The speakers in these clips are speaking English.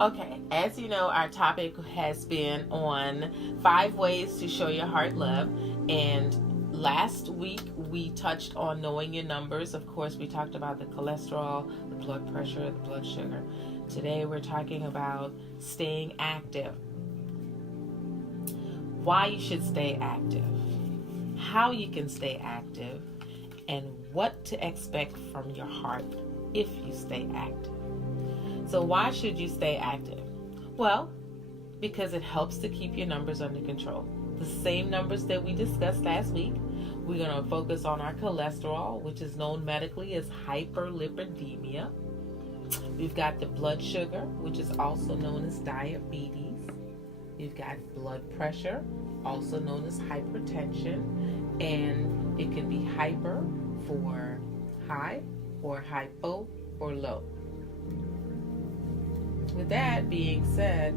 Okay, as you know, our topic has been on 5 ways to show your heart love. And last week we touched on knowing your numbers. Of course, we talked about the cholesterol, the blood pressure, the blood sugar. Today we're talking about staying active. Why you should stay active, how you can stay active, and what to expect from your heart if you stay active. So why should you stay active? Well, because it helps to keep your numbers under control. The same numbers that we discussed last week. We're going to focus on our cholesterol, which is known medically as hyperlipidemia. We've got the blood sugar, which is also known as diabetes. We've got blood pressure, also known as hypertension, and it can be hyper for high or hypo for low. With that being said,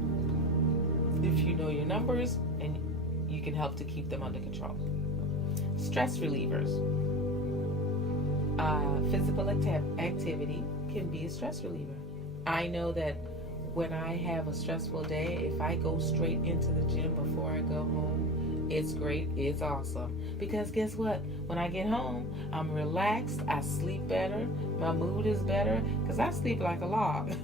if you know your numbers, and you can help to keep them under control. Stress relievers. Physical activity can be a stress reliever. I know that when I have a stressful day, if I go straight into the gym before I go home, it's great, it's awesome. Because guess what? When I get home, I'm relaxed, I sleep better, my mood is better, because I sleep like a log.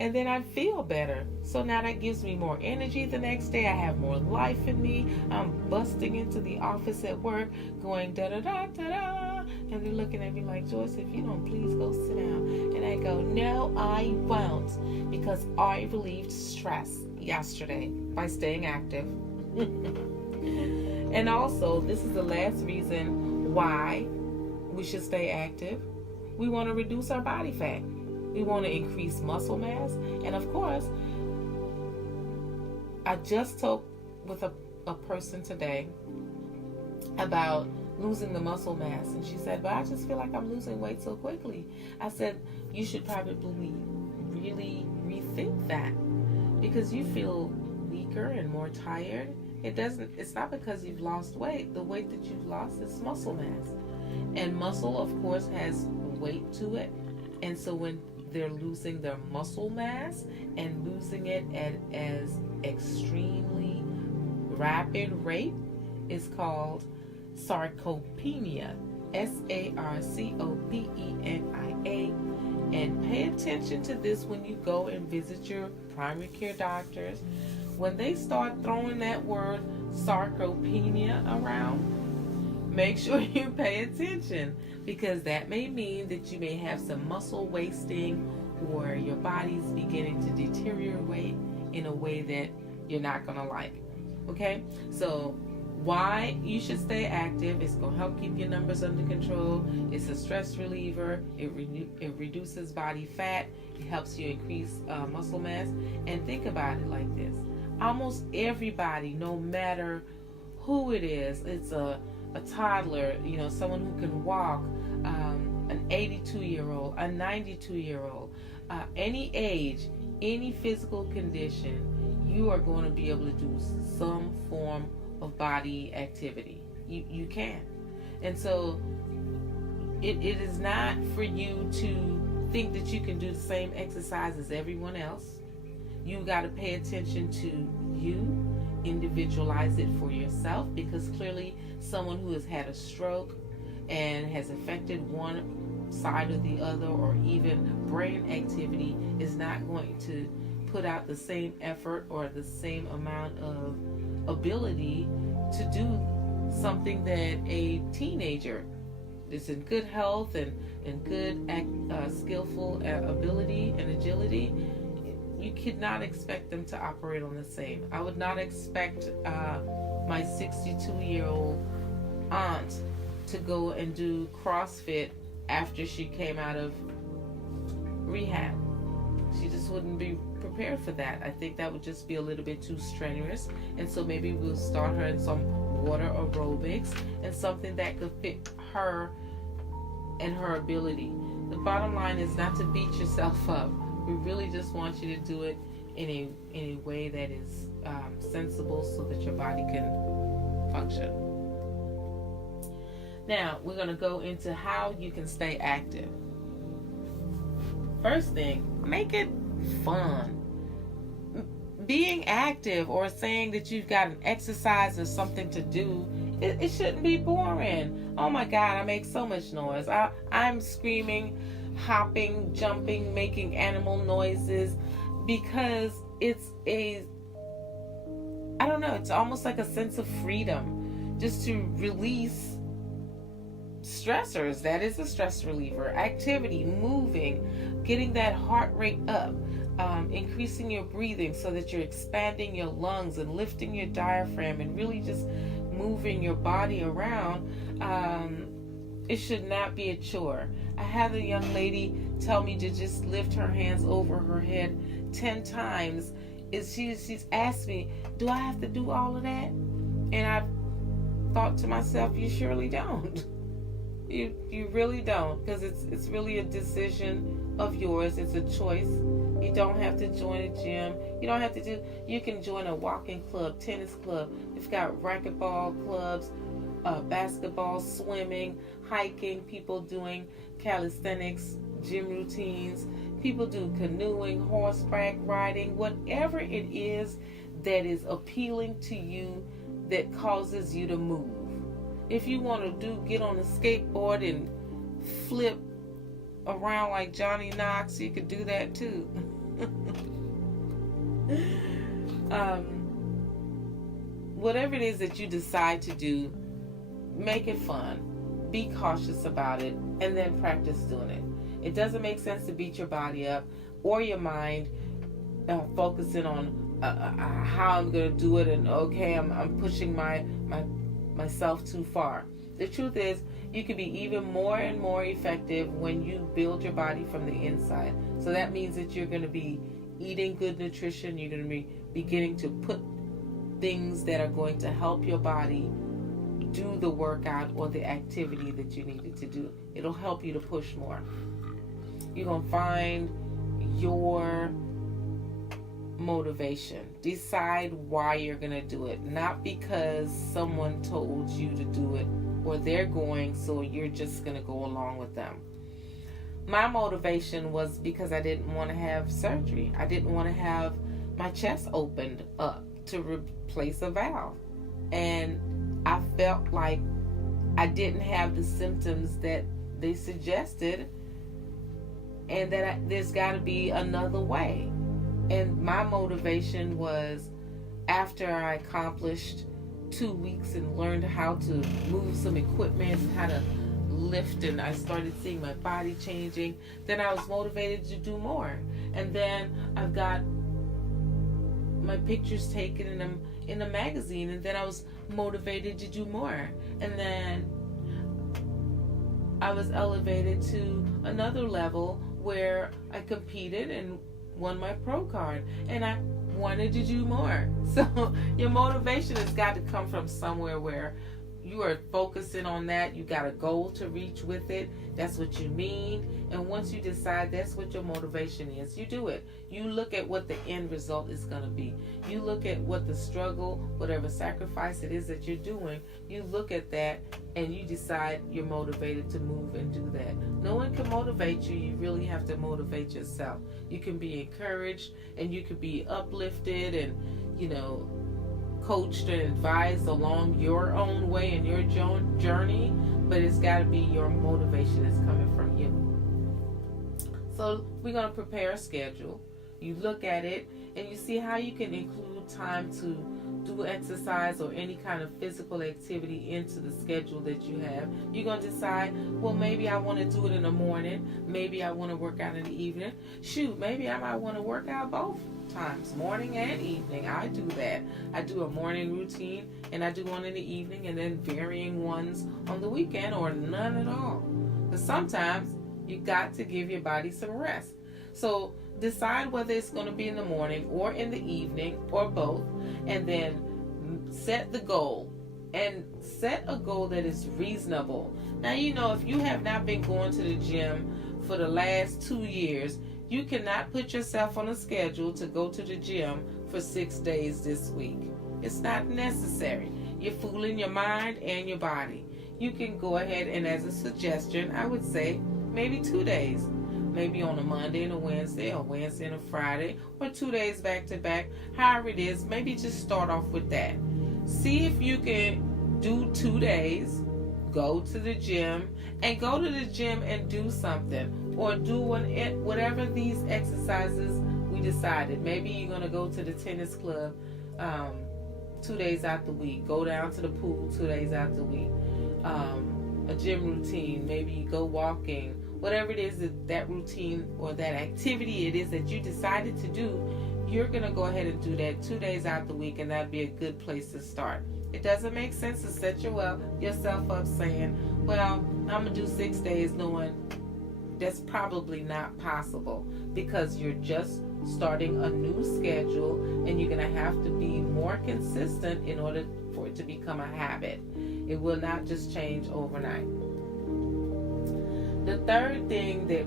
And then I feel better. So now that gives me more energy the next day. I have more life in me. I'm busting into the office at work going da-da-da-da-da. And they're looking at me like, Joyce, if you don't please go sit down. And I go, no, I won't. Because I relieved stress yesterday by staying active. And also, this is the last reason why we should stay active. We want to reduce our body fat. We want to increase muscle mass. And of course, I just talked with a person today about losing the muscle mass. And she said, but I just feel like I'm losing weight so quickly. I said, you should probably really rethink that, because you feel weaker and more tired. It's not because you've lost weight. The weight that you've lost is muscle mass. And muscle, of course, has weight to it. And so when they're losing their muscle mass and losing it at as extremely rapid rate, is called sarcopenia, sarcopenia. And pay attention to this when you go and visit your primary care doctors. When they start throwing that word sarcopenia around, make sure you pay attention, because that may mean that you may have some muscle wasting, or your body's beginning to deteriorate in a way that you're not going to like. Okay? So why you should stay active? It's going to help keep your numbers under control. It's a stress reliever. It reduces body fat. It helps you increase muscle mass. And think about it like this. Almost everybody, no matter who it is, it's a toddler, someone who can walk, an 82-year-old, a 92-year-old, any age, any physical condition, you are going to be able to do some form of body activity. You can. And so it is not for you to think that you can do the same exercise as everyone else. You got to pay attention to you, individualize it for yourself, because clearly someone who has had a stroke and has affected one side or the other, or even brain activity, is not going to put out the same effort or the same amount of ability to do something that a teenager is in good health and good skillful ability and agility. You could not expect them to operate on the same. I would not expect my 62-year-old aunt to go and do CrossFit after she came out of rehab. She just wouldn't be prepared for that. I think that would just be a little bit too strenuous. And so maybe we'll start her in some water aerobics and something that could fit her and her ability. The bottom line is not to beat yourself up. We really just want you to do it in a way that is sensible, so that your body can function. Now, we're going to go into how you can stay active. First thing, make it fun. being active or saying that you've got an exercise or something to do, it shouldn't be boring. Oh my God, I make so much noise. I'm screaming, hopping, jumping, making animal noises because it's it's almost like a sense of freedom just to release stressors. That is a stress reliever. Activity, moving, getting that heart rate up, increasing your breathing so that you're expanding your lungs and lifting your diaphragm and really just moving your body around. It should not be a chore. I had a young lady tell me to just lift her hands over her head 10 times. She's asked me, do I have to do all of that? And I thought to myself, you surely don't. You really don't, because it's really a decision of yours. It's a choice. You don't have to join a gym. You can join a walking club, tennis club. We've got racquetball clubs, basketball, swimming, hiking, people doing calisthenics, gym routines. People do canoeing, horseback riding, whatever it is that is appealing to you that causes you to move. If you want to get on a skateboard and flip around like Johnny Knox, you could do that too. Whatever it is that you decide to do, make it fun. Be cautious about it, and then practice doing it. It doesn't make sense to beat your body up or your mind focusing on how I'm going to do it, and okay, I'm pushing myself too far. The truth is, you can be even more and more effective when you build your body from the inside. So that means that you're going to be eating good nutrition. You're going to be beginning to put things that are going to help your body do the workout or the activity that you needed to do. It'll help you to push more. You're going to find your motivation. Decide why you're going to do it, not because someone told you to do it or they're going, so you're just going to go along with them. My motivation was because I didn't want to have surgery. I didn't want to have my chest opened up to replace a valve. And I felt like I didn't have the symptoms that they suggested, and that there's got to be another way. And my motivation was, after I accomplished 2 weeks and learned how to move some equipment and how to lift, and I started seeing my body changing, then I was motivated to do more. And then I've got my pictures taken in a magazine, and then I was motivated to do more. And then I was elevated to another level where I competed and won my pro card, and I wanted to do more. So your motivation has got to come from somewhere where you are focusing on that. You got a goal to reach with it. That's what you mean. And once you decide that's what your motivation is, you do it. You look at what the end result is going to be. You look at what the struggle, whatever sacrifice it is that you're doing, you look at that and you decide you're motivated to move and do that. No one can motivate you. You really have to motivate yourself. You can be encouraged and you can be uplifted and, coached and advised along your own way and your journey, but it's got to be your motivation that's coming from you. So we're going to prepare a schedule. You look at it and you see how you can include time to do exercise or any kind of physical activity into the schedule that you have. You're going to decide, well, maybe I want to do it in the morning. Maybe I want to work out in the evening. Shoot, maybe I might want to work out both times, morning and evening. I do that. I do a morning routine and I do one in the evening, and then varying ones on the weekend or none at all. But sometimes you got to give your body some rest. So decide whether it's going to be in the morning or in the evening or both, and then set the goal. And set a goal that is reasonable. Now, if you have not been going to the gym for the last 2 years, you cannot put yourself on a schedule to go to the gym for 6 days this week. It's not necessary. You're fooling your mind and your body. You can go ahead and, as a suggestion, I would say maybe 2 days. maybe on a Monday and a Wednesday, or Wednesday and a Friday, or 2 days back to back, however it is. Maybe just start off with that. See if you can do 2 days, go to the gym, and go to the gym and do something, or do whatever these exercises we decided. Maybe you're going to go to the tennis club 2 days out the week, go down to the pool 2 days out the week, a gym routine, maybe you go walking, whatever it is that routine or that activity it is that you decided to do, you're going to go ahead and do that 2 days out the week, and that'd be a good place to start. It doesn't make sense to set yourself up saying, well, I'm going to do 6 days, knowing that's probably not possible, because you're just starting a new schedule, and you're going to have to be more consistent in order for it to become a habit. It will not just change overnight. The third thing that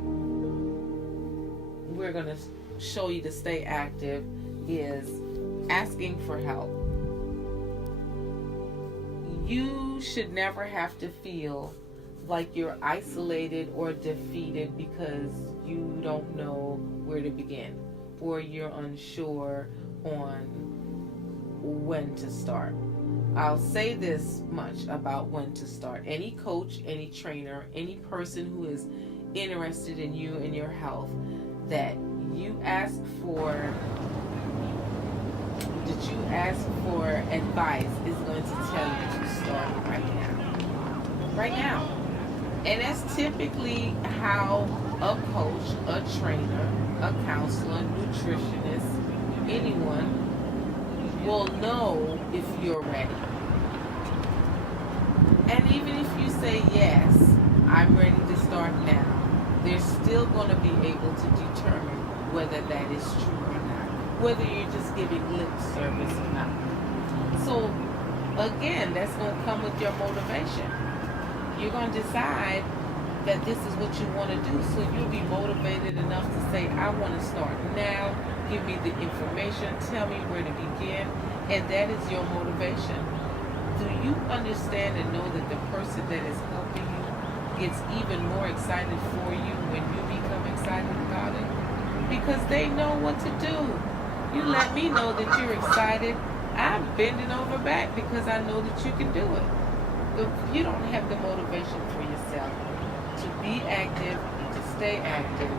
we're going to show you to stay active is asking for help. You should never have to feel like you're isolated or defeated because you don't know where to begin, or you're unsure on when to start. I'll say this much about when to start. Any coach, any trainer, any person who is interested in you and your health that you ask for advice is going to tell you to start right now. And that's typically how a coach, a trainer, a counselor, nutritionist, anyone will know if you're ready. And even if you say, yes, I'm ready to start now, they're still going to be able to determine whether that is true or not, whether you're just giving lip service or not. So again, that's going to come with your motivation. You're going to decide that this is what you want to do, so you'll be motivated enough to say, I want to start now, give me the information, tell me where to begin, and that is your motivation. Do you understand and know that the person that is helping you gets even more excited for you when you become excited about it? Because they know what to do. You let me know that you're excited, I'm bending over back because I know that you can do it. But if you don't have the motivation for yourself to be active, to stay active,